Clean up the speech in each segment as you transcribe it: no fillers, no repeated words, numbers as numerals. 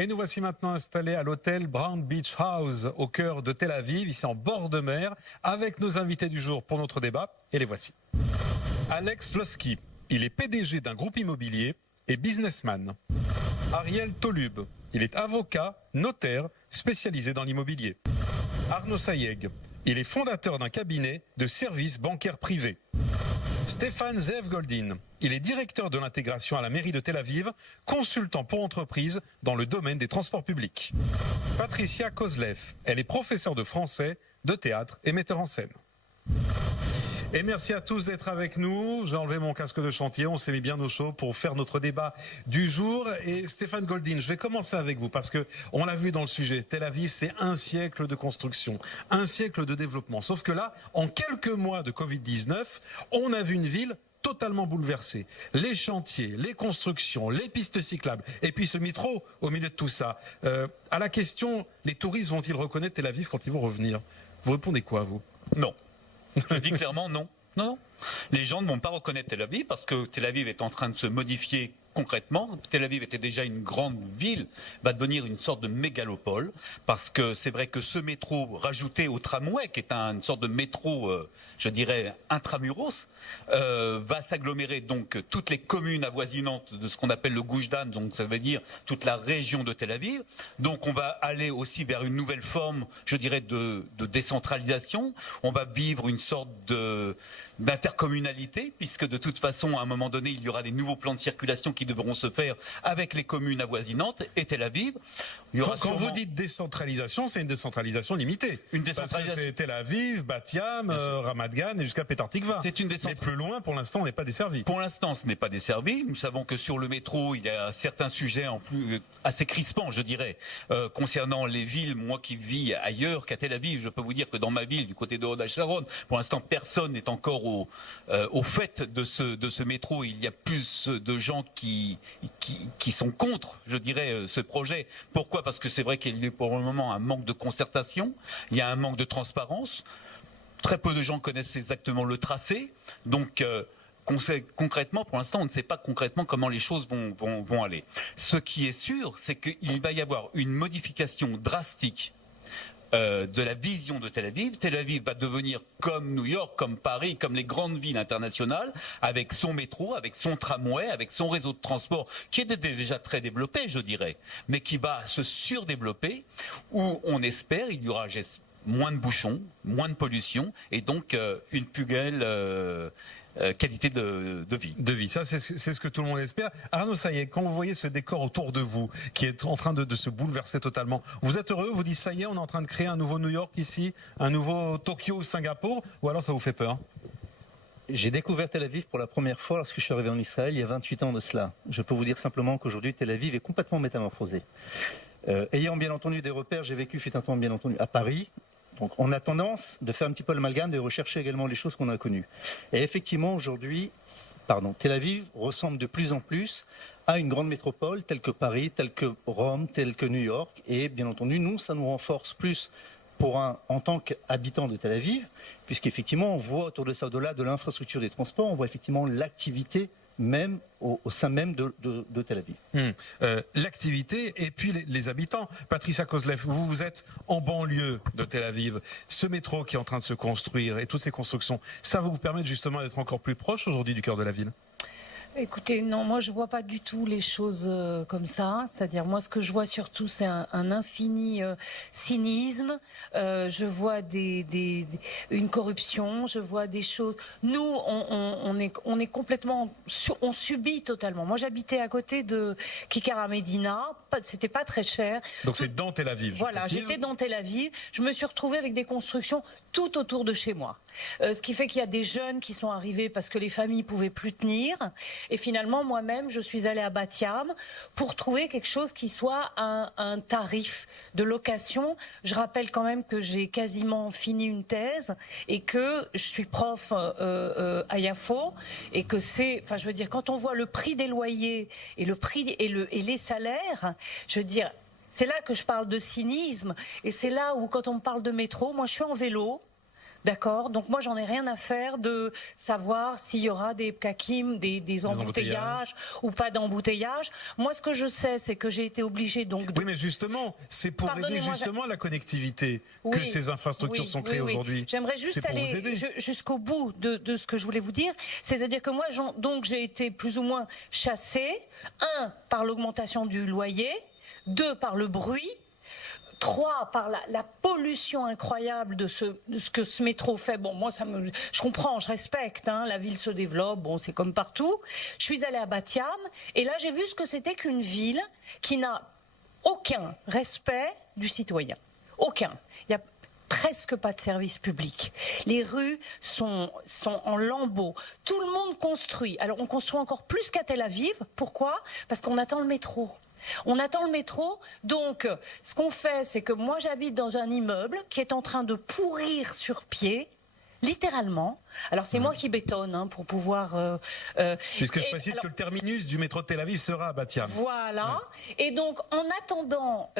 Et nous voici maintenant installés à l'hôtel Brown Beach House au cœur de Tel Aviv, ici en bord de mer, avec nos invités du jour pour notre débat. Et les voici. Alex Losky, il est PDG d'un groupe immobilier et businessman. Ariel Tolub, il est avocat, notaire, spécialisé dans l'immobilier. Arnaud Sayeg, il est fondateur d'un cabinet de services bancaires privés. Stéphane Zeev Goldin, il est directeur de l'intégration à la mairie de Tel Aviv, consultant pour entreprises dans le domaine des transports publics. Patricia Kozlev, elle est professeure de français, de théâtre et metteur en scène. Et merci à tous d'être avec nous. J'ai enlevé mon casque de chantier, on s'est mis bien au chaud pour faire notre débat du jour. Et Stéphane Goldin, je vais commencer avec vous parce que on l'a vu dans le sujet. Tel Aviv, c'est un siècle de construction, un siècle de développement. Sauf que là, en quelques mois de Covid-19, on a vu une ville totalement bouleversée. Les chantiers, les constructions, les pistes cyclables et puis ce métro au milieu de tout ça. À la question, les touristes vont-ils reconnaître Tel Aviv quand ils vont revenir? Vous répondez quoi, vous? Non. Je dis clairement non. Non. Les gens ne vont pas reconnaître Tel Aviv parce que Tel Aviv est en train de se modifier concrètement. Tel Aviv était déjà une grande ville, va devenir une sorte de mégalopole parce que c'est vrai que ce métro rajouté au tramway, qui est une sorte de métro, je dirais, intramuros, va s'agglomérer donc toutes les communes avoisinantes de ce qu'on appelle le Gush Dan, donc ça veut dire toute la région de Tel Aviv. Donc on va aller aussi vers une nouvelle forme, je dirais, de décentralisation. On va vivre une sorte d'intercommunalité, puisque de toute façon, à un moment donné, il y aura des nouveaux plans de circulation qui devront se faire avec les communes avoisinantes et Tel Aviv. Quand vous dites décentralisation, c'est une décentralisation limitée. Une décentralisation. Parce que c'est Tel Aviv, Batiam, Ramat Gan et jusqu'à Petah Tikva. C'est une décentralisation. Mais plus loin, pour l'instant, on n'est pas desservi. Pour l'instant, ce n'est pas desservi. Nous savons que sur le métro, il y a certains sujets en plus assez crispants, je dirais, concernant les villes. Moi qui vis ailleurs qu'à Tel Aviv, je peux vous dire que dans ma ville, du côté de Hod HaSharon, pour l'instant, personne n'est encore au fait de ce métro. Il y a plus de gens qui sont contre, je dirais, ce projet. Pourquoi? Parce que c'est vrai qu'il y a pour le moment un manque de concertation, il y a un manque de transparence. Très peu de gens connaissent exactement le tracé. Donc, concrètement, pour l'instant, on ne sait pas concrètement comment les choses vont aller. Ce qui est sûr, c'est qu'il va y avoir une modification drastique de la vision de Tel Aviv. Tel Aviv va devenir comme New York, comme Paris, comme les grandes villes internationales, avec son métro, avec son tramway, avec son réseau de transport qui est déjà très développé, je dirais, mais qui va se surdévelopper, où on espère, il y aura moins de bouchons, moins de pollution, et donc une plus belle qualité de vie. De vie, ça c'est ce que tout le monde espère. Arnaud Sayeg, quand vous voyez ce décor autour de vous, qui est en train de se bouleverser totalement, vous êtes heureux? Vous dites ça y est, on est en train de créer un nouveau New York ici, un nouveau Tokyo ou Singapour, ou alors ça vous fait peur? J'ai découvert Tel Aviv pour la première fois lorsque je suis arrivé en Israël il y a 28 ans de cela. Je peux vous dire simplement qu'aujourd'hui Tel Aviv est complètement métamorphosé. Ayant bien entendu des repères, j'ai vécu fut un temps bien entendu à Paris. Donc on a tendance de faire un petit peu l'amalgame, de rechercher également les choses qu'on a connues. Et effectivement aujourd'hui, Tel Aviv ressemble de plus en plus à une grande métropole telle que Paris, telle que Rome, telle que New York. Et bien entendu, nous, ça nous renforce plus en tant qu'habitant de Tel Aviv, puisqu'effectivement on voit autour de ça, au-delà de l'infrastructure des transports, on voit effectivement l'activité même au sein même de Tel Aviv. L'activité et puis les habitants. Patricia Kozlev, vous êtes en banlieue de Tel Aviv. Ce métro qui est en train de se construire et toutes ces constructions, ça va vous permettre justement d'être encore plus proche aujourd'hui du cœur de la ville? Écoutez, non, moi je vois pas du tout les choses comme ça. C'est-à-dire, moi ce que je vois surtout, c'est un infini cynisme. Je vois une corruption. Je vois des choses. Nous, on est complètement, on subit totalement. Moi, j'habitais à côté de Kikar Medina. C'était pas très cher. Donc c'est dans Tel Aviv. Voilà, j'étais dans Tel Aviv. Je me suis retrouvée avec des constructions tout autour de chez moi. Ce qui fait qu'il y a des jeunes qui sont arrivés parce que les familles pouvaient plus tenir. Et finalement, moi-même, je suis allée à Batiam pour trouver quelque chose qui soit un tarif de location. Je rappelle quand même que j'ai quasiment fini une thèse et que je suis prof à Yafo et que je veux dire, quand on voit le prix des loyers et le prix et les salaires, je veux dire, c'est là que je parle de cynisme et c'est là où, quand on me parle de métro, moi je suis en vélo. D'accord? Donc moi, j'en ai rien à faire de savoir s'il y aura des kakim, des embouteillages ou pas d'embouteillages. Moi, ce que je sais, c'est que j'ai été obligée donc de... Oui, mais justement, c'est pour aider Pardonnez-moi, justement la connectivité que Oui, ces infrastructures sont créées aujourd'hui. J'aimerais juste C'est pour vous aller aider. jusqu'au bout de ce que je voulais vous dire. C'est-à-dire que moi, donc j'ai été plus ou moins chassée, 1, par l'augmentation du loyer, 2, par le bruit, 3, par la pollution incroyable de ce que ce métro fait. Bon, moi, je comprends, je respecte, hein, la ville se développe, bon, c'est comme partout. Je suis allée à Batiam, et là, j'ai vu ce que c'était qu'une ville qui n'a aucun respect du citoyen. Aucun. Il y a presque pas de service public. Les rues sont en lambeaux. Tout le monde construit. Alors, on construit encore plus qu'à Tel Aviv. Pourquoi? Parce qu'on attend le métro. On attend le métro, donc ce qu'on fait, c'est que moi j'habite dans un immeuble qui est en train de pourrir sur pied, littéralement. Alors c'est moi qui bétonne hein, pour pouvoir... Puisque je précise que le terminus du métro de Tel Aviv sera à Batiam. Voilà. Ouais. Et donc en attendant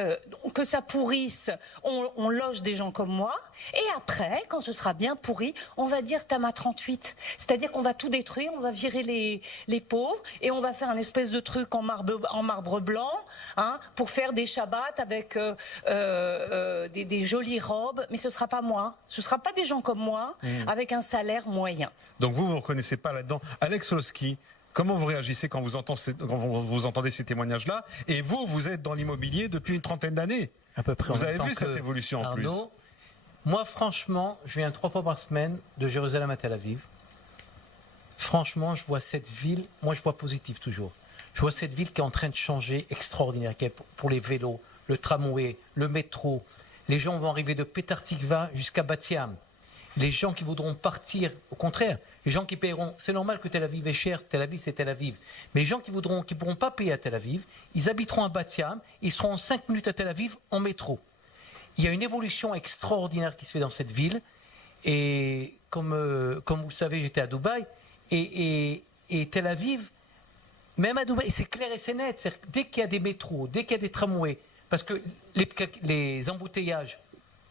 que ça pourrisse, on loge des gens comme moi. Et après, quand ce sera bien pourri, on va dire Tama 38. C'est-à-dire qu'on va tout détruire, on va virer les pauvres et on va faire un espèce de truc en marbre blanc hein, pour faire des shabbats avec des jolies robes. Mais ce sera pas moi. Ce sera pas des gens comme moi avec un salaire moyen. Donc vous reconnaissez pas là-dedans. Alex Loski, comment vous réagissez quand vous entendez ces témoignages-là? Et vous êtes dans l'immobilier depuis une trentaine d'années. À peu près. Vous avez vu cette évolution en plus? Moi, franchement, je viens 3 fois par semaine de Jérusalem à Tel Aviv. Franchement, je vois cette ville, moi je vois positif toujours. Je vois cette ville qui est en train de changer, extraordinaire, qui est pour les vélos, le tramway, le métro. Les gens vont arriver de Petah Tikva jusqu'à Batiam. Les gens qui voudront partir, au contraire, les gens qui paieront, c'est normal que Tel Aviv est cher, Tel Aviv c'est Tel Aviv, mais les gens qui pourront pas payer à Tel Aviv, ils habiteront à Batiam, ils seront en 5 minutes à Tel Aviv en métro. Il y a une évolution extraordinaire qui se fait dans cette ville, et comme vous le savez, j'étais à Dubaï, et Tel Aviv, même à Dubaï, c'est clair et c'est net, dès qu'il y a des métros, dès qu'il y a des tramways, parce que les embouteillages,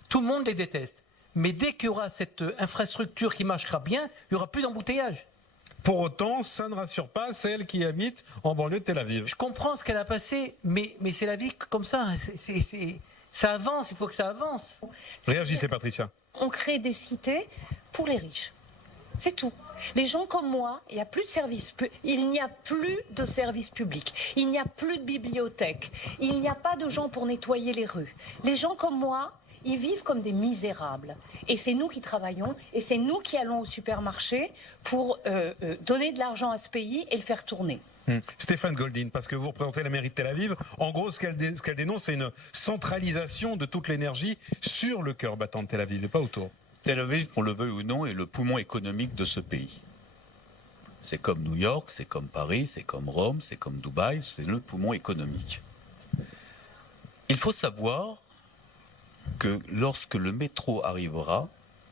tout le monde les déteste. Mais dès qu'il y aura cette infrastructure qui marchera bien, il n'y aura plus d'embouteillage. Pour autant, ça ne rassure pas celle qui habite en banlieue de Tel Aviv. Je comprends ce qu'elle a passé, mais c'est la vie comme ça. Ça avance, il faut que ça avance. Réagissez, Patricia. On crée des cités pour les riches. C'est tout. Les gens comme moi, il n'y a plus de services. Il n'y a plus de services publics. Il n'y a plus de bibliothèques. Il n'y a pas de gens pour nettoyer les rues. Les gens comme moi, ils vivent comme des misérables. Et c'est nous qui travaillons, et c'est nous qui allons au supermarché pour donner de l'argent à ce pays et le faire tourner. Stéphane Goldin, parce que vous représentez la mairie de Tel Aviv, en gros ce qu'elle dénonce, c'est une centralisation de toute l'énergie sur le cœur battant de Tel Aviv et pas autour. Tel Aviv, qu'on le veuille ou non, est le poumon économique de ce pays. C'est comme New York, c'est comme Paris, c'est comme Rome, c'est comme Dubaï, c'est le poumon économique. Il faut savoir que lorsque le métro arrivera,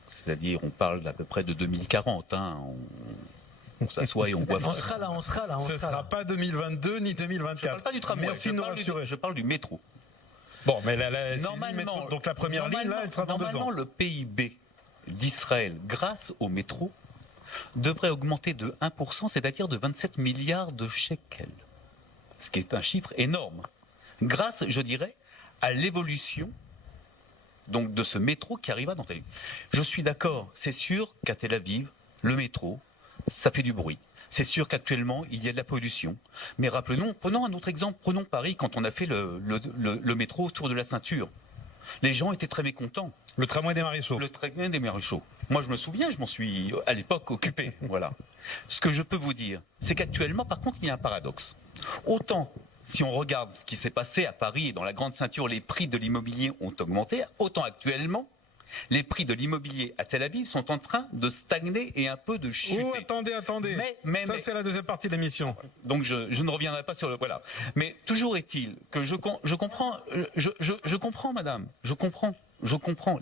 c'est-à-dire on parle d'à peu près de 2040, hein, on s'assoit et on boit. On sera là. Ce ne sera pas 2022 ni 2024. Je ne parle pas du tramway, Merci de nous rassurer. je parle du métro. Bon, mais Normalement, donc la première ligne, là, elle sera dans 2 ans. Normalement, le PIB d'Israël, grâce au métro, devrait augmenter de 1%, c'est-à-dire de 27 milliards de shekels. Ce qui est un chiffre énorme. Grâce, je dirais, à l'évolution donc de ce métro qui arriva dans Tel Aviv. Je suis d'accord, c'est sûr qu'à Tel Aviv, le métro, ça fait du bruit. C'est sûr qu'actuellement, il y a de la pollution. Mais prenons un autre exemple, prenons Paris, quand on a fait le métro autour de la ceinture. Les gens étaient très mécontents. Le tramway des maréchaux. Le tramway des maréchaux. Moi, je me souviens, je m'en suis à l'époque occupé. Voilà. Ce que je peux vous dire, c'est qu'actuellement, par contre, il y a un paradoxe. Autant, si on regarde ce qui s'est passé à Paris et dans la grande ceinture, les prix de l'immobilier ont augmenté, autant actuellement, les prix de l'immobilier à Tel Aviv sont en train de stagner et un peu de chuter. Oh, attendez. Ça, c'est la deuxième partie de l'émission. Donc, je ne reviendrai pas sur le... Voilà. Mais toujours est-il que je comprends, madame. Je comprends.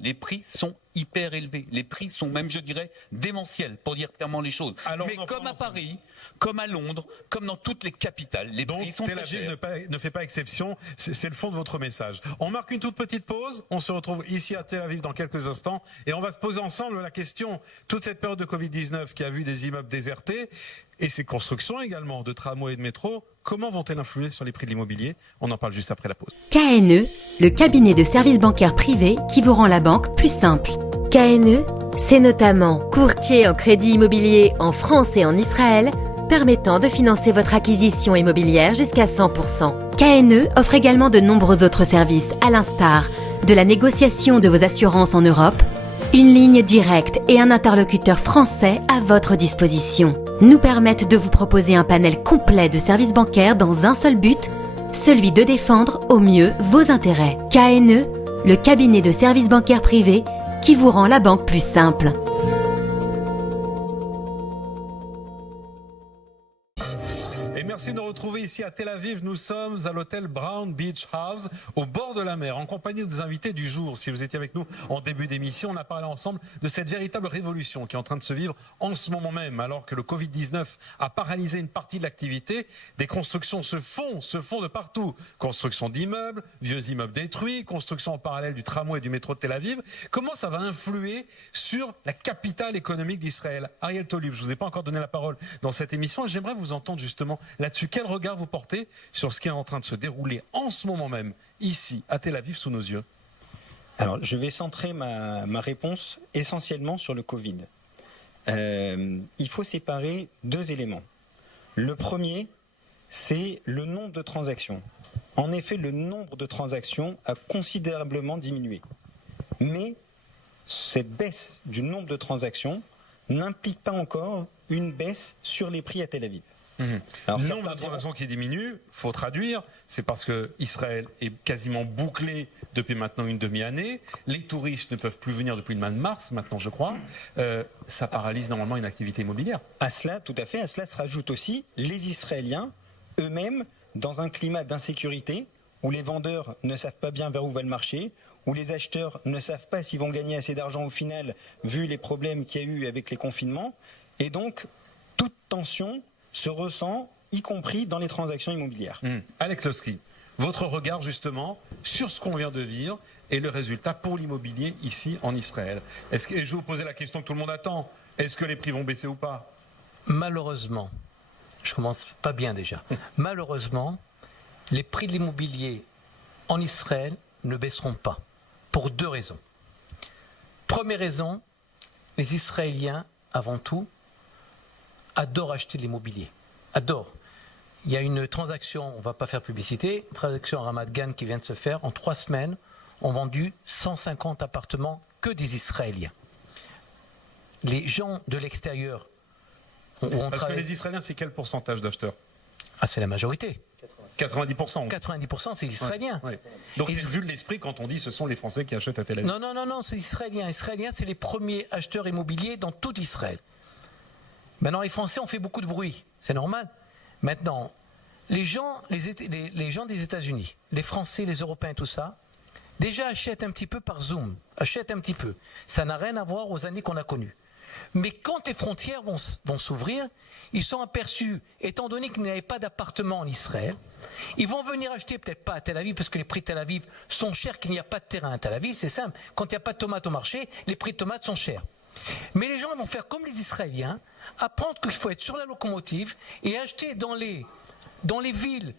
Les prix sont hyper élevé. Les prix sont même, je dirais, démentiels, pour dire clairement les choses. Alors, mais comme à Paris, comme à Londres, comme dans toutes les capitales, les prix sont Tel très Aviv chers. ne fait pas exception, c'est le fond de votre message. On marque une toute petite pause, on se retrouve ici à Tel Aviv dans quelques instants et on va se poser ensemble la question, toute cette période de Covid-19 qui a vu des immeubles désertés et ces constructions également de tramways et de métro, comment vont-elles influer sur les prix de l'immobilier? On en parle juste après la pause. KNE, le cabinet de services bancaires privés qui vous rend la banque plus simple. KNE, c'est notamment courtier en crédit immobilier en France et en Israël, permettant de financer votre acquisition immobilière jusqu'à 100%. KNE offre également de nombreux autres services, à l'instar de la négociation de vos assurances en Europe, une ligne directe et un interlocuteur français à votre disposition. Nous permettent de vous proposer un panel complet de services bancaires dans un seul but, celui de défendre au mieux vos intérêts. KNE, le cabinet de services bancaires privés qui vous rend la banque plus simple. Et merci de nous retrouver ici à Tel Aviv. Nous sommes à l'hôtel Brown Beach House, au bord de la mer, en compagnie de nos invités du jour. Si vous étiez avec nous en début d'émission, on a parlé ensemble de cette véritable révolution qui est en train de se vivre en ce moment même, alors que le Covid-19 a paralysé une partie de l'activité. Des constructions se font de partout. Construction d'immeubles, vieux immeubles détruits, construction en parallèle du tramway et du métro de Tel Aviv. Comment ça va influer sur la capitale économique d'Israël? Ariel Tolub, je vous ai pas encore donné la parole dans cette émission. J'aimerais vous entendre justement là-dessus. Quel regard vous portez sur ce qui est en train de se dérouler en ce moment même, ici, à Tel Aviv, sous nos yeux? Alors, je vais centrer ma réponse essentiellement sur le Covid. Il faut séparer deux éléments. Le premier, c'est le nombre de transactions. En effet, le nombre de transactions a considérablement diminué. Mais cette baisse du nombre de transactions n'implique pas encore une baisse sur les prix à Tel Aviv. Alors, le nombre de transactions qui diminue, faut traduire, c'est parce que Israël est quasiment bouclé depuis maintenant une demi-année. Les touristes ne peuvent plus venir depuis le mois de mars, maintenant je crois. Ça paralyse normalement une activité immobilière. À cela, tout à fait, à cela se rajoutent aussi les Israéliens eux-mêmes dans un climat d'insécurité où les vendeurs ne savent pas bien vers où va le marché, où les acheteurs ne savent pas s'ils vont gagner assez d'argent au final, vu les problèmes qu'il y a eu avec les confinements. Et donc, toute tension se ressent, y compris dans les transactions immobilières. Alex Losky, votre regard justement sur ce qu'on vient de vivre et le résultat pour l'immobilier ici en Israël. Et je vais vous poser la question que tout le monde attend. Est-ce que les prix vont baisser ou pas? Malheureusement, je commence pas bien déjà. Malheureusement, les prix de l'immobilier en Israël ne baisseront pas, pour deux raisons. Première raison, les Israéliens, avant tout, adorent acheter de l'immobilier. Adorent. Il y a une transaction, on ne va pas faire publicité, une transaction à Ramat Gan qui vient de se faire. En 3 semaines, on a vendu 150 appartements que des Israéliens. Les gens de l'extérieur... Parce que les Israéliens, c'est quel pourcentage d'acheteurs? Ah, c'est la majorité. 90%. 90%, c'est les Israéliens. Ouais. Donc c'est vu de l'esprit quand on dit ce sont les Français qui achètent à Tel Aviv. Non, c'est les Israéliens. Les Israéliens, c'est les premiers acheteurs immobiliers dans tout Israël. Maintenant, les Français ont fait beaucoup de bruit. C'est normal. Maintenant, les gens des États-Unis, les Français, les Européens, tout ça, déjà achètent un petit peu par Zoom. Achètent un petit peu. Ça n'a rien à voir aux années qu'on a connues. Mais quand les frontières vont s'ouvrir, ils sont aperçus, étant donné qu'il n'y avait pas d'appartement en Israël, ils vont venir acheter, peut-être pas à Tel Aviv, parce que les prix de Tel Aviv sont chers, qu'il n'y a pas de terrain à Tel Aviv, c'est simple. Quand il n'y a pas de tomates au marché, les prix de tomates sont chers. Mais les gens vont faire comme les Israéliens, apprendre qu'il faut être sur la locomotive et acheter dans les villes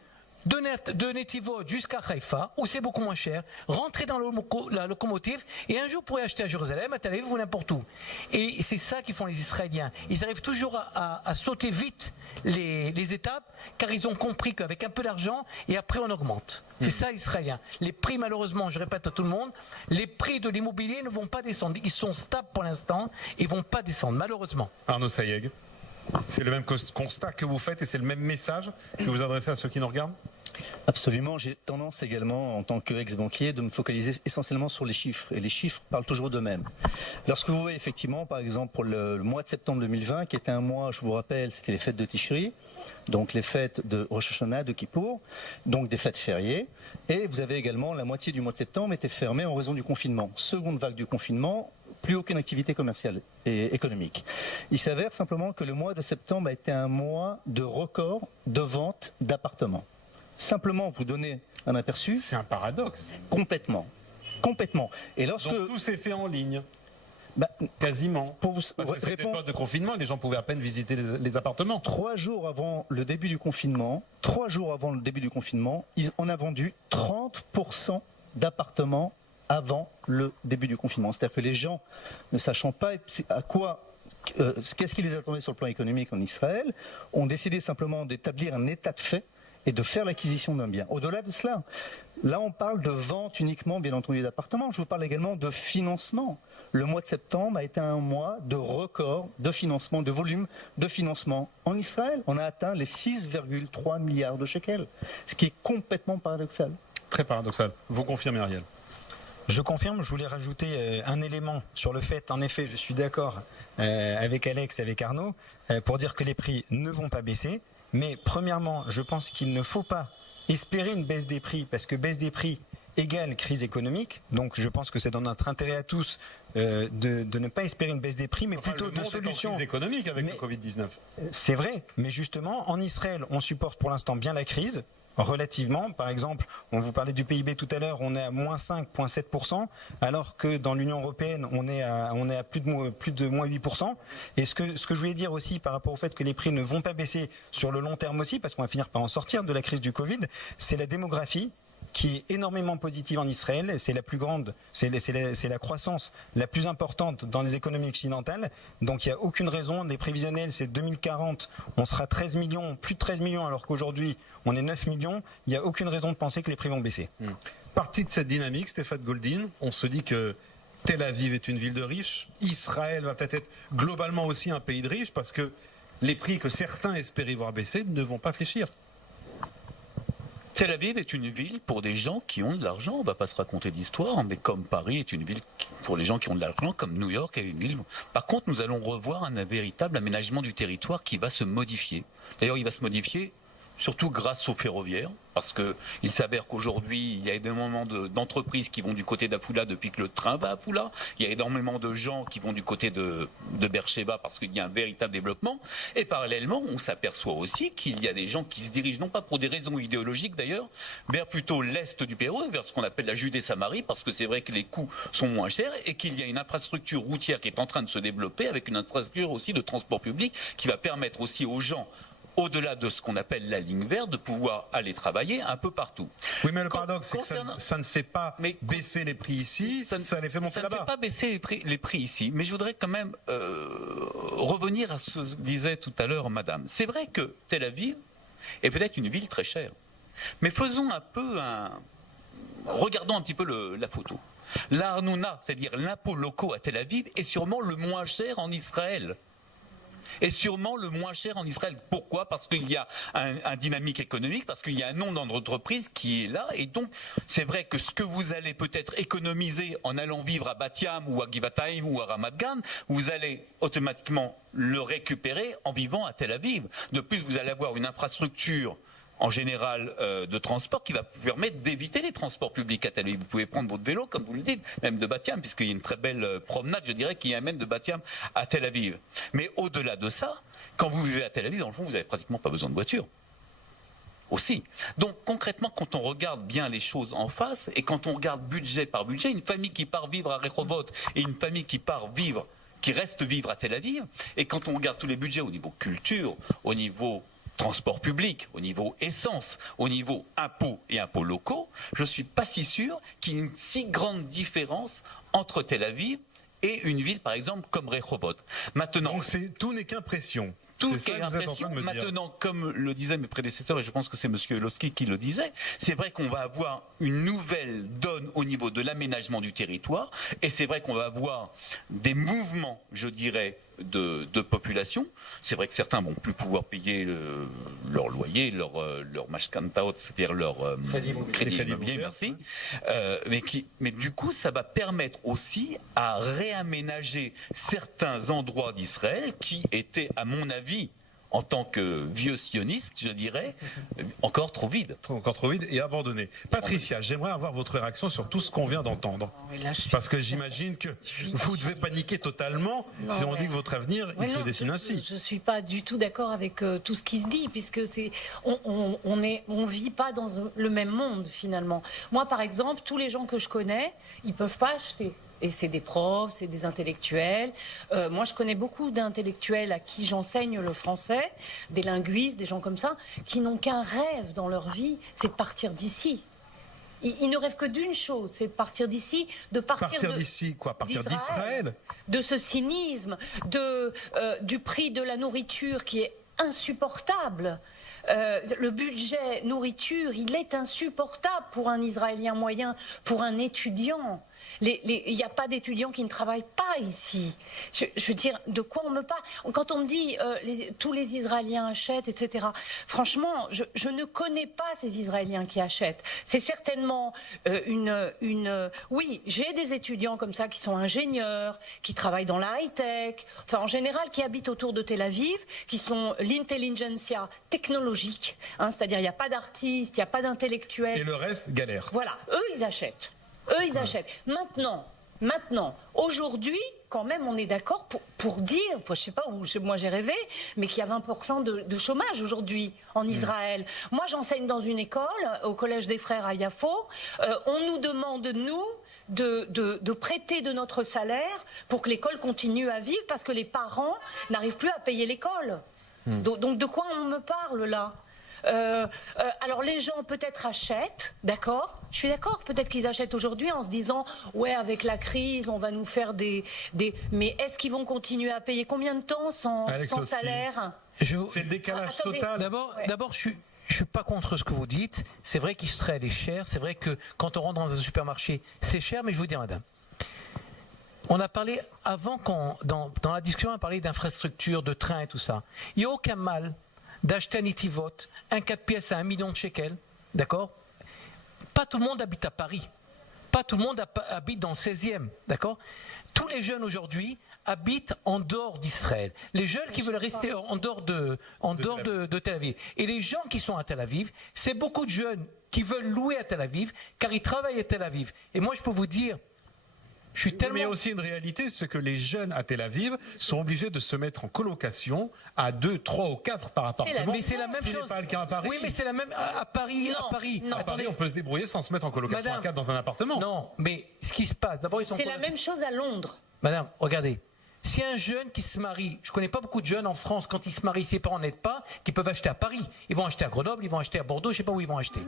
de Netivot jusqu'à Haïfa, où c'est beaucoup moins cher, rentrer dans la locomotive et un jour pourrait acheter à Jérusalem, à Tel Aviv ou n'importe où. Et c'est ça qu'ils font les Israéliens. Ils arrivent toujours à sauter vite les étapes, car ils ont compris qu'avec un peu d'argent, et après on augmente. C'est ça Israélien. Les prix, malheureusement, je répète à tout le monde, les prix de l'immobilier ne vont pas descendre. Ils sont stables pour l'instant et ne vont pas descendre, malheureusement. Arnaud Sayeg, c'est le même constat que vous faites et c'est le même message que vous adressez à ceux qui nous regardent? Absolument, j'ai tendance également, en tant qu'ex-banquier, de me focaliser essentiellement sur les chiffres. Et les chiffres parlent toujours d'eux-mêmes. Lorsque vous voyez effectivement, par exemple, pour le mois de septembre 2020, qui était un mois, je vous rappelle, c'était les fêtes de Tishri, donc les fêtes de Rosh Hashanah, de Kippour, donc des fêtes fériées. Et vous avez également la moitié du mois de septembre était fermée en raison du confinement. Seconde vague du confinement, plus aucune activité commerciale et économique. Il s'avère simplement que le mois de septembre a été un mois de record de vente d'appartements. Simplement, vous donner un aperçu. C'est un paradoxe. Complètement. Et lorsque Donc tout s'est fait en ligne. Bah, Quasiment. pour vous Parce que c'était l'époque de confinement, les gens pouvaient à peine visiter les appartements. 3 jours avant le début du confinement, on a vendu 30% d'appartements avant le début du confinement. C'est-à-dire que les gens, ne sachant pas qu'est-ce qui les attendait sur le plan économique en Israël, ont décidé simplement d'établir un état de fait et de faire l'acquisition d'un bien. Au-delà de cela, là on parle de vente uniquement, bien entendu, d'appartements. Je vous parle également de financement. Le mois de septembre a été un mois de record de financement, de volume de financement en Israël. On a atteint les 6,3 milliards de shekels, ce qui est complètement paradoxal. Très paradoxal. Vous confirmez, Ariel? Je confirme, je voulais rajouter un élément sur le fait, en effet, je suis d'accord avec Alex, avec Arnaud, pour dire que les prix ne vont pas baisser. Mais premièrement, je pense qu'il ne faut pas espérer une baisse des prix, parce que baisse des prix égale crise économique. Donc je pense que c'est dans notre intérêt à tous de ne pas espérer une baisse des prix, mais plutôt de solutions. Crise économique avec le Covid-19. C'est vrai, mais justement, en Israël, on supporte pour l'instant bien la crise. Relativement, par exemple, on vous parlait du PIB tout à l'heure, on est à moins 5,7%, alors que dans l'Union européenne, on est à plus de moins 8%. Et ce que je voulais dire aussi par rapport au fait que les prix ne vont pas baisser sur le long terme aussi, parce qu'on va finir par en sortir de la crise du Covid, c'est la démographie qui est énormément positive en Israël. C'est la plus grande, c'est la croissance la plus importante dans les économies occidentales. Donc il n'y a aucune raison. Les prévisionnels, c'est 2040, on sera 13 millions, plus de 13 millions, alors qu'aujourd'hui on est 9 millions. Il n'y a aucune raison de penser que les prix vont baisser. Partie de cette dynamique, Stéphane Goldin, on se dit que Tel Aviv est une ville de riches. Israël va peut-être être globalement aussi un pays de riches, parce que les prix que certains espéraient voir baisser ne vont pas fléchir. Tel Aviv est une ville pour des gens qui ont de l'argent. On ne va pas se raconter d'histoire, mais comme Paris est une ville pour les gens qui ont de l'argent, comme New York est une ville. Par contre, nous allons revoir un véritable aménagement du territoire qui va se modifier. D'ailleurs, il va se modifier surtout grâce au ferroviaire, parce que il s'avère qu'aujourd'hui, il y a énormément d'entreprises qui vont du côté d'Afula depuis que le train va à Afula. Il y a énormément de gens qui vont du côté de Beersheba parce qu'il y a un véritable développement. Et parallèlement, on s'aperçoit aussi qu'il y a des gens qui se dirigent, non pas pour des raisons idéologiques d'ailleurs, vers plutôt l'est du Pérou, vers ce qu'on appelle la Judée-Samarie, parce que c'est vrai que les coûts sont moins chers et qu'il y a une infrastructure routière qui est en train de se développer, avec une infrastructure aussi de transport public qui va permettre aussi aux gens, au-delà de ce qu'on appelle la ligne verte, de pouvoir aller travailler un peu partout. Oui, mais le paradoxe, c'est que ça ne fait pas baisser les prix ici, ça les fait monter là-bas. Ça ne fait pas baisser les prix ici, mais je voudrais quand même revenir à ce que disait tout à l'heure Madame. C'est vrai que Tel Aviv est peut-être une ville très chère, mais faisons un peu regardons un petit peu la photo. L'Arnouna, c'est-à-dire l'impôt local à Tel Aviv, est sûrement le moins cher en Israël. Est sûrement le moins cher en Israël. Pourquoi? Parce qu'il y a un dynamique économique, parce qu'il y a un nombre d'entreprises qui est là, et donc c'est vrai que ce que vous allez peut-être économiser en allant vivre à Bat Yam ou à Givatayim ou à Ramat Gan, vous allez automatiquement le récupérer en vivant à Tel Aviv. De plus, vous allez avoir une infrastructure en général de transport qui va vous permettre d'éviter les transports publics à Tel Aviv. Vous pouvez prendre votre vélo, comme vous le dites, même de Bat Yam, puisqu'il y a une très belle promenade, je dirais, qui amène de Bat Yam à Tel Aviv. Mais au-delà de ça, quand vous vivez à Tel Aviv, dans le fond, vous n'avez pratiquement pas besoin de voiture. Aussi. Donc concrètement, quand on regarde bien les choses en face, et quand on regarde budget par budget, une famille qui part vivre à Rehovot et une famille qui reste vivre à Tel Aviv, et quand on regarde tous les budgets au niveau culture, au niveau transport public, au niveau essence, au niveau impôts et impôts locaux, je ne suis pas si sûr qu'il y ait une si grande différence entre Tel Aviv et une ville, par exemple, comme Rehovot. Maintenant, donc tout n'est qu'impression. Tout est impression. Maintenant, comme le disaient mes prédécesseurs, et je pense que c'est M. Elowski qui le disait, c'est vrai qu'on va avoir une nouvelle donne au niveau de l'aménagement du territoire, et c'est vrai qu'on va avoir des mouvements, je dirais, de population. C'est vrai que certains vont plus pouvoir payer leur loyer, leur mashkantaot, c'est-à-dire leur crédit immobilier, merci. Mais du coup, ça va permettre aussi à réaménager certains endroits d'Israël qui étaient, à mon avis, en tant que vieux sioniste, je dirais, encore trop vide. Encore trop vide et abandonné. Patricia, j'aimerais avoir votre réaction sur tout ce qu'on vient d'entendre. Oui, là, je suis- Parce que j'imagine que vous devez paniquer totalement si on dit que votre avenir, il se dessine ainsi. Je suis pas du tout d'accord avec tout ce qui se dit, puisque on vit pas dans le même monde finalement. Moi, par exemple, tous les gens que je connais, ils peuvent pas acheter. Et c'est des profs, c'est des intellectuels. Moi, je connais beaucoup d'intellectuels à qui j'enseigne le français, des linguistes, des gens comme ça, qui n'ont qu'un rêve dans leur vie, c'est de partir d'ici. Ils ne rêvent que d'une chose, c'est de partir d'ici, de partir D'ici quoi? Partir d'Israël? de ce cynisme, du prix de la nourriture qui est insupportable. Le budget nourriture, il est insupportable pour un Israélien moyen, pour un étudiant. Il n'y a pas d'étudiants qui ne travaillent pas ici. Je veux dire, de quoi on me parle? Quand on me dit tous les Israéliens achètent, etc. Franchement, je ne connais pas ces Israéliens qui achètent. C'est certainement oui, j'ai des étudiants comme ça qui sont ingénieurs, qui travaillent dans la high-tech, enfin en général qui habitent autour de Tel Aviv, qui sont l'intelligentsia technologique, hein, c'est-à-dire il n'y a pas d'artistes, il n'y a pas d'intellectuels. Et le reste, galère. Voilà, eux ils achètent. Maintenant, aujourd'hui, quand même, on est d'accord pour dire, je sais pas où moi j'ai rêvé, mais qu'il y a 20% de chômage aujourd'hui en Israël. Moi, j'enseigne dans une école, au Collège des Frères à Yafo. On nous demande, nous, de prêter de notre salaire pour que l'école continue à vivre, parce que les parents n'arrivent plus à payer l'école. Donc de quoi on me parle là? Alors les gens peut-être achètent, d'accord? Je suis d'accord, peut-être qu'ils achètent aujourd'hui en se disant ouais, avec la crise on va nous faire des... Mais est-ce qu'ils vont continuer à payer combien de temps sans salaire? C'est le décalage total. D'abord, je suis pas contre ce que vous dites. C'est vrai qu'Israël est cher. C'est vrai que quand on rentre dans un supermarché, c'est cher. Mais je vous dis, madame, on a parlé avant, dans la discussion, on a parlé d'infrastructures, de trains et tout ça. Il n'y a aucun mal d'acheter un Nitivot, un 4 pièces à 1 million de shekels, d'accord? Pas tout le monde habite à Paris. Pas tout le monde habite dans le 16e, d'accord? Tous les jeunes aujourd'hui habitent en dehors d'Israël. Les jeunes qui veulent rester en dehors de Tel Aviv. Et les gens qui sont à Tel Aviv, c'est beaucoup de jeunes qui veulent louer à Tel Aviv, car ils travaillent à Tel Aviv. Et moi, je peux vous dire, je suis tellement... Mais il y a aussi une réalité, c'est que les jeunes à Tel Aviv sont obligés de se mettre en colocation à 2, 3 ou 4 par appartement. Mais c'est la même chose. Ce n'est pas le cas à Paris. Oui, mais c'est la même à Paris. Non, à Paris. non. À Paris, on peut se débrouiller sans se mettre en colocation à 4 dans un appartement. Non, mais ce qui se passe, d'abord ils sont... C'est la même chose à Londres. Madame, regardez. Si un jeune qui se marie, je connais pas beaucoup de jeunes en France, quand ils se marient, ses parents n'aident pas, qui peuvent acheter à Paris. Ils vont acheter à Grenoble, ils vont acheter à Bordeaux, je sais pas où ils vont acheter.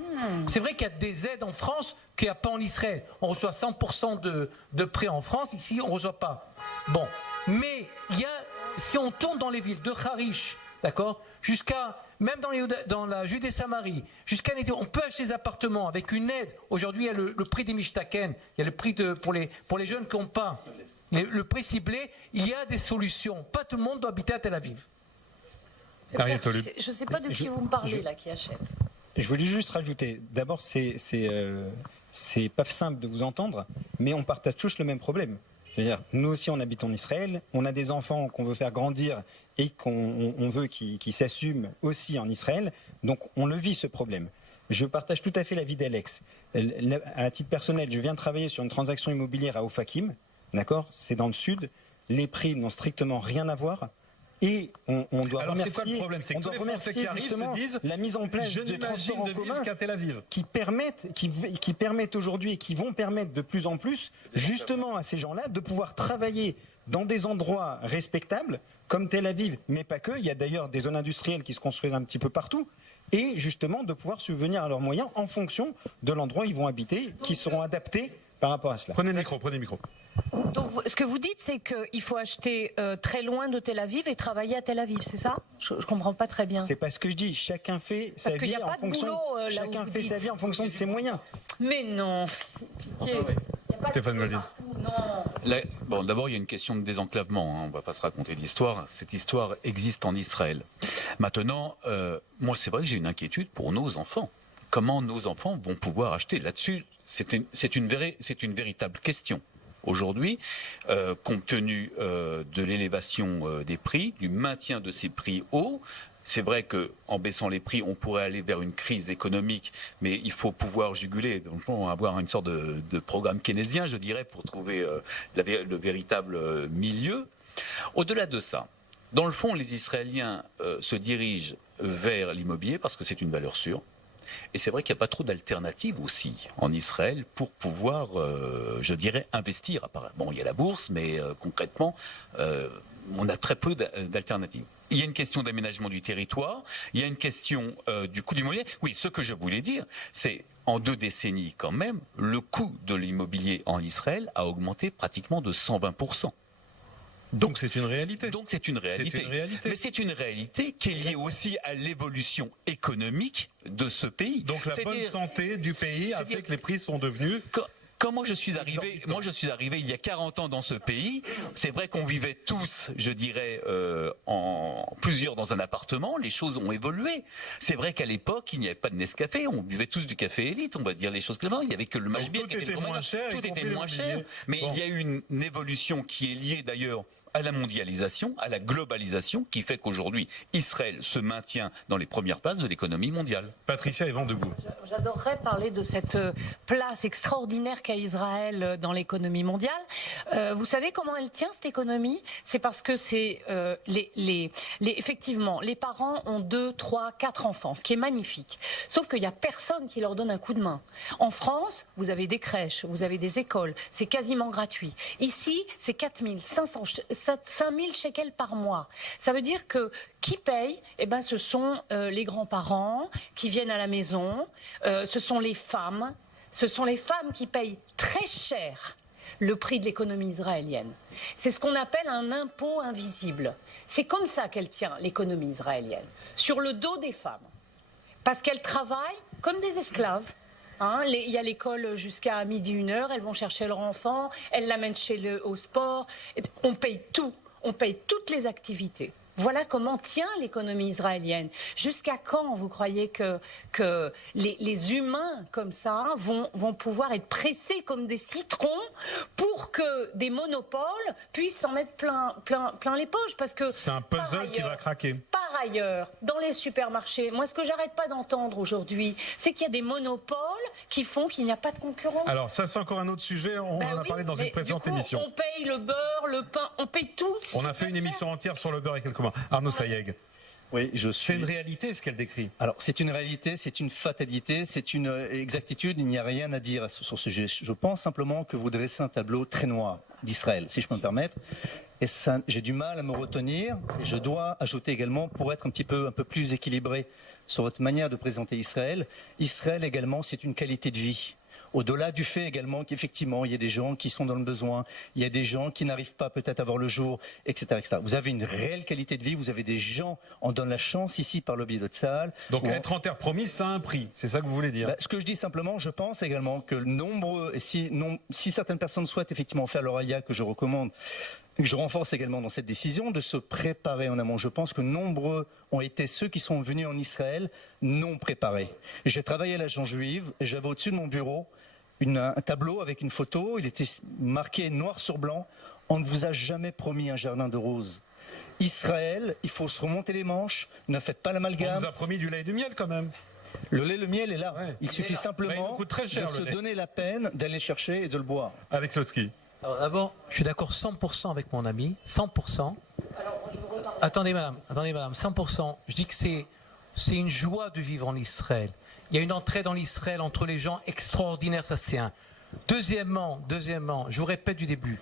C'est vrai qu'il y a des aides en France qu'il n'y a pas en Israël. On reçoit 100% de prêts en France, ici on reçoit pas. Bon, mais si on tourne dans les villes de Harish, d'accord, jusqu'à même dans la Judée-Samarie, jusqu'à l'été, on peut acheter des appartements avec une aide. Aujourd'hui, il y a le prix des Mishtaken, il y a le prix pour les jeunes qui n'ont pas. Le prix ciblé, il y a des solutions. Pas tout le monde doit habiter à Tel Aviv. Je ne sais pas de qui vous me parlez là, qui achète. Je voulais juste rajouter, d'abord c'est pas simple de vous entendre, mais on partage tous le même problème. Je veux dire, nous aussi on habite en Israël, on a des enfants qu'on veut faire grandir et qu'on veut qu'ils s'assument aussi en Israël, donc on le vit ce problème. Je partage tout à fait l'avis d'Alex. À titre personnel, je viens de travailler sur une transaction immobilière à Ofakim. D'accord, c'est dans le sud. Les prix n'ont strictement rien à voir. Et on doit Alors remercier. c'est quoi le problème? C'est que tous les Français qui arrivent se disent la mise en place je de n'imagine transports en de vivre commun qu'à Tel Aviv. qui permettent aujourd'hui et qui vont permettre de plus en plus justement à ces gens-là de pouvoir travailler dans des endroits respectables comme Tel Aviv, mais pas que. Il y a d'ailleurs des zones industrielles qui se construisent un petit peu partout. Et justement de pouvoir subvenir à leurs moyens en fonction de l'endroit où ils vont habiter, qui seront adaptés par rapport à cela. Prenez le micro. Donc, ce que vous dites, c'est qu'il faut acheter très loin de Tel Aviv et travailler à Tel Aviv, c'est ça? Je ne comprends pas très bien. C'est pas ce que je dis. Chacun fait sa vie en fonction. Chacun fait sa vie en fonction de ses moyens. Mais non, pitié. Stéphane Goldin. Bon, d'abord, il y a une question de désenclavement. On ne va pas se raconter l'histoire. Cette histoire existe en Israël. Maintenant, moi, c'est vrai que j'ai une inquiétude pour nos enfants. Comment nos enfants vont pouvoir acheter? Là-dessus, c'est une véritable question aujourd'hui, compte tenu de l'élévation des prix, du maintien de ces prix hauts. C'est vrai qu'en baissant les prix, on pourrait aller vers une crise économique, mais il faut pouvoir juguler, donc avoir une sorte de programme keynésien, je dirais, pour trouver le véritable milieu. Au-delà de ça, dans le fond, les Israéliens se dirigent vers l'immobilier parce que c'est une valeur sûre. Et c'est vrai qu'il n'y a pas trop d'alternatives aussi en Israël pour pouvoir, je dirais, investir. Bon, il y a la bourse, mais concrètement, on a très peu d'alternatives. Il y a une question d'aménagement du territoire, il y a une question du coût de l'immobilier. Oui, ce que je voulais dire, c'est en 2 décennies quand même, le coût de l'immobilier en Israël a augmenté pratiquement de 120%. Donc c'est une réalité. Donc c'est une réalité. Mais c'est une réalité qui est liée aussi à l'évolution économique de ce pays. Donc la bonne santé du pays a fait que les prix sont devenus... Quand moi je suis arrivé il y a 40 ans dans ce pays, c'est vrai qu'on vivait tous, je dirais, en plusieurs dans un appartement, les choses ont évolué. C'est vrai qu'à l'époque, il n'y avait pas de Nescafé, on buvait tous du café élite, on va dire les choses clairement, il n'y avait que le Mashbir qui était moins cher. Tout était moins cher, mais il y a eu une évolution qui est liée d'ailleurs à la mondialisation, à la globalisation, qui fait qu'aujourd'hui, Israël se maintient dans les premières places de l'économie mondiale. Patricia Evans Debout. J'adorerais parler de cette place extraordinaire qu'a Israël dans l'économie mondiale. Vous savez comment elle tient, cette économie? C'est parce que c'est effectivement, les parents ont 2, 3, 4 enfants, ce qui est magnifique. Sauf qu'il n'y a personne qui leur donne un coup de main. En France, vous avez des crèches, vous avez des écoles, c'est quasiment gratuit. Ici, c'est 5000 shekels par mois. Ça veut dire que qui paye? Ce sont les grands-parents qui viennent à la maison, ce sont les femmes qui payent très cher le prix de l'économie israélienne. C'est ce qu'on appelle un impôt invisible. C'est comme ça qu'elle tient l'économie israélienne, sur le dos des femmes, parce qu'elles travaillent comme des esclaves. Il y a l'école jusqu'à midi 1h, elles vont chercher leur enfant, elles l'amènent au sport. On paye tout, on paye toutes les activités. Voilà comment tient l'économie israélienne. Jusqu'à quand vous croyez que les humains comme ça vont pouvoir être pressés comme des citrons pour que des monopoles puissent s'en mettre plein les poches? Parce que c'est un puzzle qui va craquer. Par ailleurs, dans les supermarchés, moi ce que j'arrête pas d'entendre aujourd'hui, c'est qu'il y a des monopoles qui font qu'il n'y a pas de concurrence. Alors ça c'est encore un autre sujet, on en a parlé dans une précédente émission. On paye le beurre, le pain, on paye tout. On a fait une émission entière sur le beurre et quelques mois. Arnaud Sayeg. Oui, C'est une réalité ce qu'elle décrit. Alors c'est une réalité, c'est une fatalité, c'est une exactitude, il n'y a rien à dire sur ce sujet. Je pense simplement que vous dressez un tableau très noir d'Israël, si je peux me permettre. Et ça, j'ai du mal à me retenir. Et je dois ajouter également, pour être un peu plus équilibré sur votre manière de présenter Israël, Israël également c'est une qualité de vie. Au-delà du fait également qu'effectivement, il y a des gens qui sont dans le besoin, il y a des gens qui n'arrivent pas peut-être à voir le jour, etc., etc. Vous avez une réelle qualité de vie, vous avez des gens, on donne la chance ici par le biais de Tzahal. Donc être en terre promise, ça a un prix, c'est ça que vous voulez dire? Ce que je dis simplement, je pense également que nombreux, et si certaines personnes souhaitent effectivement faire leur alia, que je recommande, je renforce également dans cette décision de se préparer en amont. Je pense que nombreux ont été ceux qui sont venus en Israël non préparés. J'ai travaillé à l'agence juive et j'avais au-dessus de mon bureau un tableau avec une photo. Il était marqué noir sur blanc. On ne vous a jamais promis un jardin de roses. Israël, il faut se remonter les manches. Ne faites pas l'amalgame. On vous a promis du lait et du miel quand même. Le lait, le miel est là. Ouais. Il suffit simplement très cher, de se donner la peine d'aller chercher et de le boire. Alex Lotzki. Alors d'abord, je suis d'accord 100% avec mon ami, 100%. Attendez madame, 100%. Je dis que c'est une joie de vivre en Israël. Il y a une entraide en Israël entre les gens extraordinaire, ça c'est un. Deuxièmement, je vous répète du début.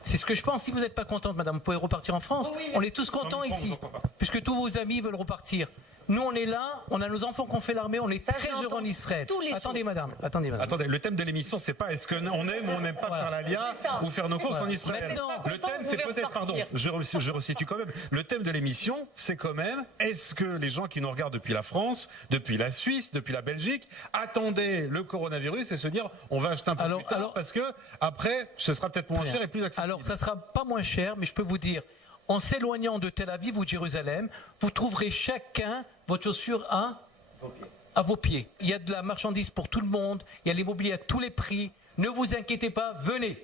C'est ce que je pense. Si vous n'êtes pas contente, madame, vous pouvez repartir en France. Oui, on est tous contents ici, puisque tous vos amis veulent repartir. Nous, on est là, on a nos enfants qui ont fait l'armée, on est très heureux en Israël. Attendez, madame. Attendez, le thème de l'émission, c'est pas est-ce qu'on aime ou on n'aime pas faire l'alia ou faire nos courses en Israël. Maintenant, le thème, c'est peut-être, je resitue quand même. Le thème de l'émission, c'est quand même est-ce que les gens qui nous regardent depuis la France, depuis la Suisse, depuis la Belgique, attendaient le coronavirus et se dire on va acheter un peu plus tard parce que après, ce sera peut-être moins cher et plus accessible. Alors, ça sera pas moins cher, mais je peux vous dire, en s'éloignant de Tel Aviv ou de Jérusalem, vous trouverez chacun votre chaussure à vos pieds. Il y a de la marchandise pour tout le monde, il y a l'immobilier à tous les prix. Ne vous inquiétez pas, venez.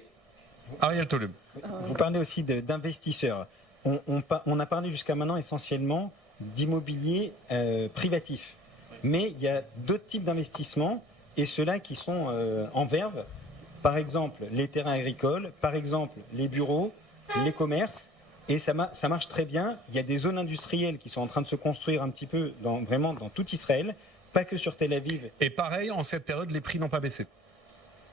Ariel Tolub. Vous parlez aussi d'investisseurs. On a parlé jusqu'à maintenant essentiellement d'immobilier privatif. Mais il y a d'autres types d'investissements et ceux-là qui sont en verve. Par exemple, les terrains agricoles, par exemple, les bureaux, les commerces. Et ça marche très bien. Il y a des zones industrielles qui sont en train de se construire un petit peu vraiment dans tout Israël, pas que sur Tel Aviv. Et pareil, en cette période, les prix n'ont pas baissé.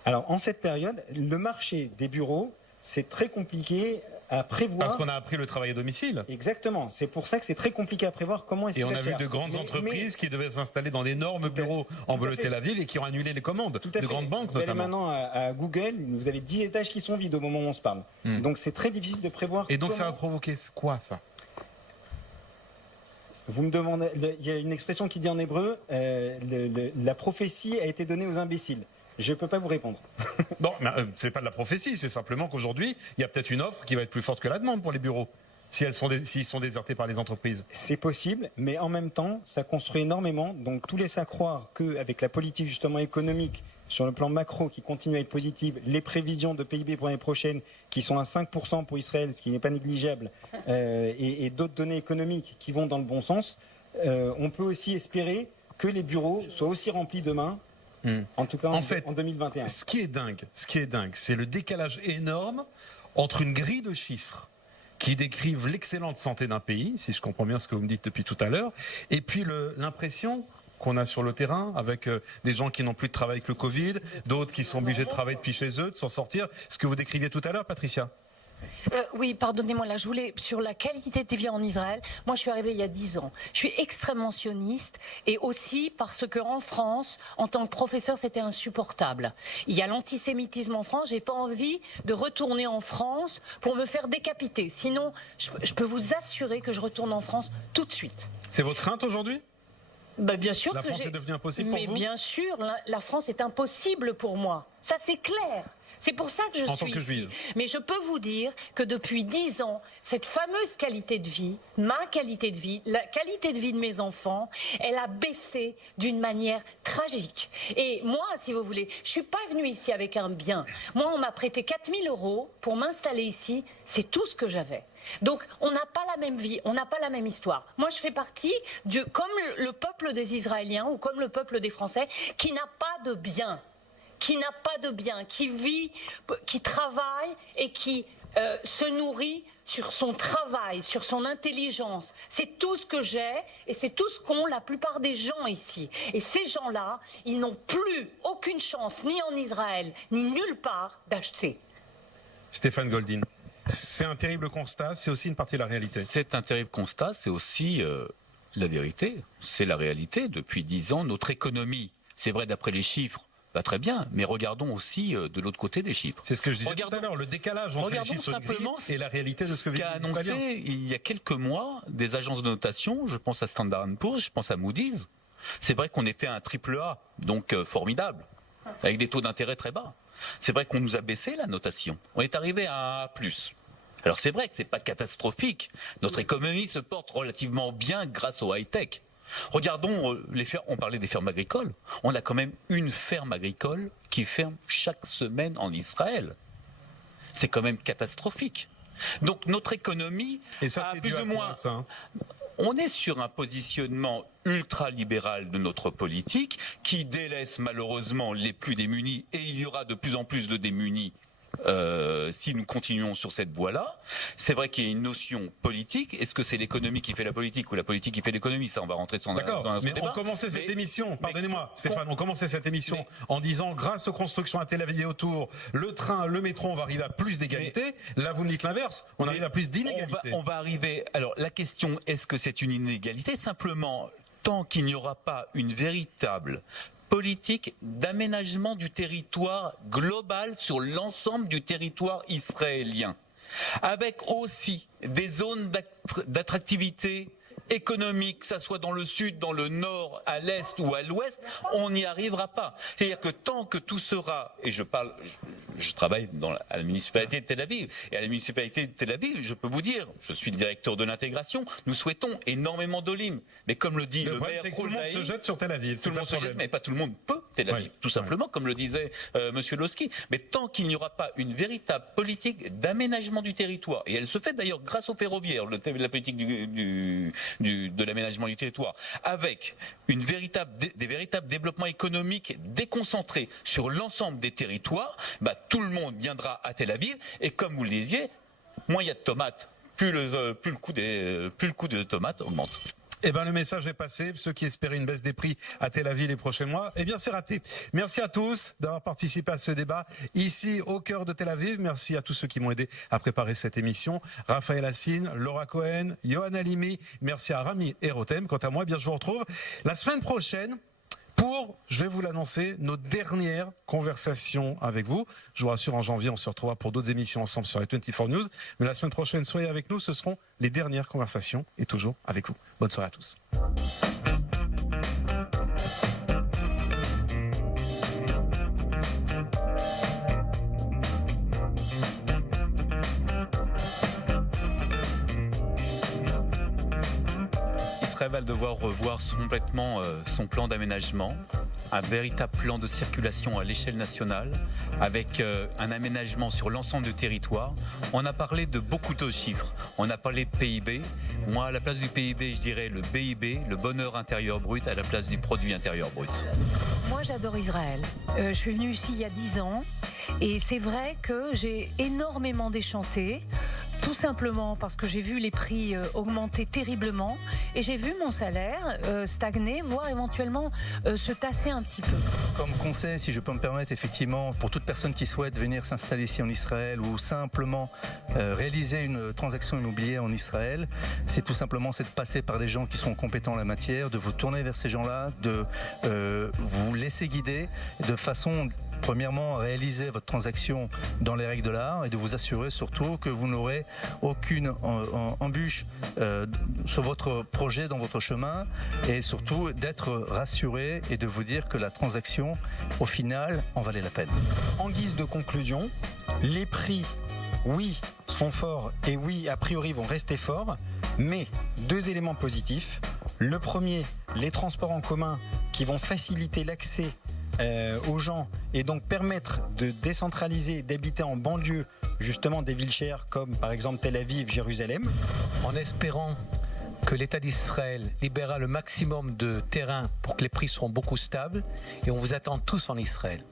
Alors, en cette période, le marché des bureaux, c'est très compliqué à prévoir. Parce qu'on a appris le travail à domicile. Exactement. C'est pour ça que c'est très compliqué à prévoir comment est-ce Et qu'il on va a vu faire. de grandes entreprises qui devaient s'installer dans d'énormes bureaux en bleu Tel Aviv et qui ont annulé les commandes. Tout à De fait. grandes banques vous notamment. allez maintenant à Google, vous avez 10 étages qui sont vides au moment où on se parle. Donc c'est très difficile de prévoir. Et donc ça comment... a provoqué quoi ça? Vous me demandez, il y a une expression qui dit en hébreu, la prophétie a été donnée aux imbéciles. Je ne peux pas vous répondre. Bon, c'est pas de la prophétie, c'est simplement qu'aujourd'hui, il y a peut-être une offre qui va être plus forte que la demande pour les bureaux, s'ils sont désertés par les entreprises. C'est possible, mais en même temps, ça construit énormément. Donc tout laisse à croire qu'avec la politique justement économique, sur le plan macro qui continue à être positive, les prévisions de PIB pour l'année prochaine qui sont à 5% pour Israël, ce qui n'est pas négligeable, et d'autres données économiques qui vont dans le bon sens, on peut aussi espérer que les bureaux soient aussi remplis demain. En tout cas, en 2021. Ce qui est dingue, c'est le décalage énorme entre une grille de chiffres qui décrivent l'excellente santé d'un pays, si je comprends bien ce que vous me dites depuis tout à l'heure, et puis l'impression qu'on a sur le terrain avec des gens qui n'ont plus de travail avec le Covid, d'autres qui sont obligés de travailler depuis chez eux, de s'en sortir. Ce que vous décriviez tout à l'heure, Patricia. Oui, pardonnez-moi, là, je voulais, sur la qualité de vie en Israël, moi je suis arrivée il y a 10 ans. Je suis extrêmement sioniste et aussi parce qu'en France, en tant que professeur, c'était insupportable. Il y a l'antisémitisme en France, j'ai pas envie de retourner en France pour me faire décapiter. Sinon, je peux vous assurer que je retourne en France tout de suite. C'est votre crainte aujourd'hui ? Bien sûr La que France est devenue impossible pour vous ? Mais bien sûr, la France est impossible pour moi. Ça, c'est clair. C'est pour ça que je suis ici. Mais je peux vous dire que depuis 10 ans, cette fameuse qualité de vie, ma qualité de vie, la qualité de vie de mes enfants, elle a baissé d'une manière tragique. Et moi, si vous voulez, je suis pas venue ici avec un bien. Moi, on m'a prêté 4 000 € pour m'installer ici. C'est tout ce que j'avais. Donc, on n'a pas la même vie, on n'a pas la même histoire. Moi, je fais partie comme le peuple des Israéliens ou comme le peuple des Français, qui n'a pas de bien. Qui vit, qui travaille et qui se nourrit sur son travail, sur son intelligence. C'est tout ce que j'ai et c'est tout ce qu'ont la plupart des gens ici. Et ces gens-là, ils n'ont plus aucune chance, ni en Israël, ni nulle part, d'acheter. Stéphane Goldin, c'est un terrible constat, c'est aussi une partie de la réalité. C'est un terrible constat, c'est aussi la vérité. C'est la réalité. Depuis 10 ans, notre économie, c'est vrai d'après les chiffres, va très bien, mais regardons aussi de l'autre côté des chiffres. C'est ce que je disais tout à l'heure, le décalage entre les chiffres simplement et la réalité de ce que qu'a annoncé il y a quelques mois des agences de notation, je pense à Standard & Poor's, je pense à Moody's. C'est vrai qu'on était à un AAA, donc formidable, avec des taux d'intérêt très bas. C'est vrai qu'on nous a baissé la notation. On est arrivé à un A+. Alors c'est vrai que c'est pas catastrophique. Notre économie se porte relativement bien grâce au high-tech. Regardons on parlait des fermes agricoles. On a quand même une ferme agricole qui ferme chaque semaine en Israël. C'est quand même catastrophique. Donc notre économie a plus ou moins. On est sur un positionnement ultra-libéral de notre politique qui délaisse malheureusement les plus démunis, et il y aura de plus en plus de démunis si nous continuons sur cette voie-là. C'est vrai qu'il y a une notion politique. Est-ce que c'est l'économie qui fait la politique ou la politique qui fait l'économie? Ça, on va rentrer dans un débat. D'accord, mais on commençait cette émission, pardonnez-moi Stéphane, on commençait cette émission en disant grâce aux constructions à Tel Aviv et autour, le train, le métro, on va arriver à plus d'égalité. Là, vous me dites l'inverse, on arrive à plus d'inégalité. On va arriver... Alors, la question, est-ce que c'est une inégalité? Simplement, tant qu'il n'y aura pas une véritable politique d'aménagement du territoire global sur l'ensemble du territoire israélien, avec aussi des zones d'attractivité économique, que ça soit dans le sud, dans le nord, à l'est ou à l'ouest, on n'y arrivera pas. C'est-à-dire que tant que tout sera, et je travaille à la municipalité de Tel Aviv, et à la municipalité de Tel Aviv, je peux vous dire, je suis le directeur de l'intégration, nous souhaitons énormément d'Olim. Mais comme le dit le maire, tout le monde se jette sur Tel Aviv. Tout le monde se jette, mais pas tout le monde peut Tel Aviv, tout simplement, comme le disait Monsieur Loski. Mais tant qu'il n'y aura pas une véritable politique d'aménagement du territoire, et elle se fait d'ailleurs grâce au ferroviaire, la politique de l'aménagement du territoire, avec des véritables développements économiques déconcentrés sur l'ensemble des territoires, tout le monde viendra à Tel Aviv, et comme vous le disiez, moins il y a de tomates, plus le coût de tomates augmente. Eh ben, le message est passé. Ceux qui espéraient une baisse des prix à Tel Aviv les prochains mois, eh bien, c'est raté. Merci à tous d'avoir participé à ce débat ici au cœur de Tel Aviv. Merci à tous ceux qui m'ont aidé à préparer cette émission. Raphaël Hassine, Laura Cohen, Yohann Halimi. Merci à Rami et Rotem. Quant à moi, eh bien, je vous retrouve la semaine prochaine pour, je vais vous l'annoncer, nos dernières conversations avec vous. Je vous rassure, en janvier, on se retrouvera pour d'autres émissions ensemble sur les 24 News. Mais la semaine prochaine, soyez avec nous. Ce seront les dernières conversations et toujours avec vous. Bonne soirée à tous. Israël va devoir revoir complètement son plan d'aménagement, un véritable plan de circulation à l'échelle nationale, avec un aménagement sur l'ensemble du territoire. On a parlé de beaucoup de chiffres. On a parlé de PIB. Moi, à la place du PIB, je dirais le BIB, le bonheur intérieur brut, à la place du produit intérieur brut. Moi, j'adore Israël. Je suis venue ici il y a 10 ans. Et c'est vrai que j'ai énormément déchanté, tout simplement parce que j'ai vu les prix augmenter terriblement et j'ai vu mon salaire stagner, voire éventuellement se tasser un petit peu. Comme conseil, si je peux me permettre, effectivement, pour toute personne qui souhaite venir s'installer ici en Israël ou simplement réaliser une transaction immobilière en Israël, c'est tout simplement de passer par des gens qui sont compétents en la matière, de vous tourner vers ces gens-là, de vous laisser guider de façon... Premièrement, réaliser votre transaction dans les règles de l'art et de vous assurer surtout que vous n'aurez aucune embûche sur votre projet, dans votre chemin, et surtout d'être rassuré et de vous dire que la transaction, au final, en valait la peine. En guise de conclusion, les prix, oui, sont forts et oui, a priori, vont rester forts, mais deux éléments positifs. Le premier, les transports en commun qui vont faciliter l'accès aux gens et donc permettre de décentraliser, d'habiter en banlieue justement des villes chères comme par exemple Tel Aviv, Jérusalem. En espérant que l'État d'Israël libérera le maximum de terrain pour que les prix soient beaucoup stables, et on vous attend tous en Israël.